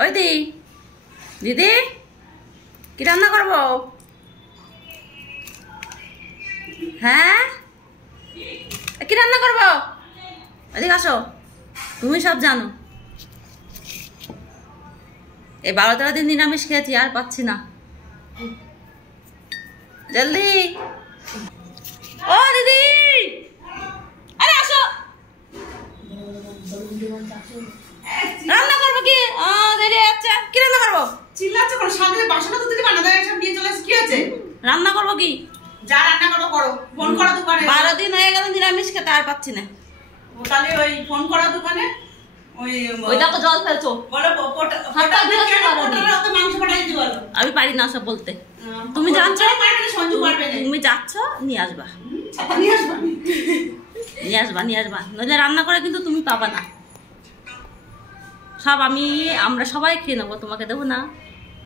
ওই দিদি কি রান্না করবো? হ্যাঁ কি রান্না করবো? এদিকে আসো, তুমি সব জানো। এই 12-13 দিন নিরামিষ খেয়েছি, আর পাচ্ছি না। জলদি ও দিদি, আরে আসো। রান্না করবো কি? দেরি হচ্ছে। কি রান্না করবো? চিল্লাচ্ছ কেন? সামনে বাসনা তো দিদি বানা দেয়, সব নিয়ে চলে আসি। কি আছে? রান্না করবো কি? যা রান্না করো করো, ফোন করো দোকানে। 12 দিন হয়ে গেল নিরামিষ খেতে, আর পাচ্ছি না। তাহলে ওই ফোন করো দোকানে। ওই দেখো জল ফেলছো। বলো মাংস পাঠাই দিতে বলো। আমি পারি না সব বলতে। তুমি যাচ্ছ, সঞ্জু পারবে না। তুমি যাচ্ছ, নিয়ে আসবা। নিয়ে আসবা, নিয়ে আসবা, নিয়ে আসবা। নইলে রান্না করে কিন্তু তুমি পাবা না। সব আমরা সবাই খেয়ে নেবো, তোমাকে দেবো না।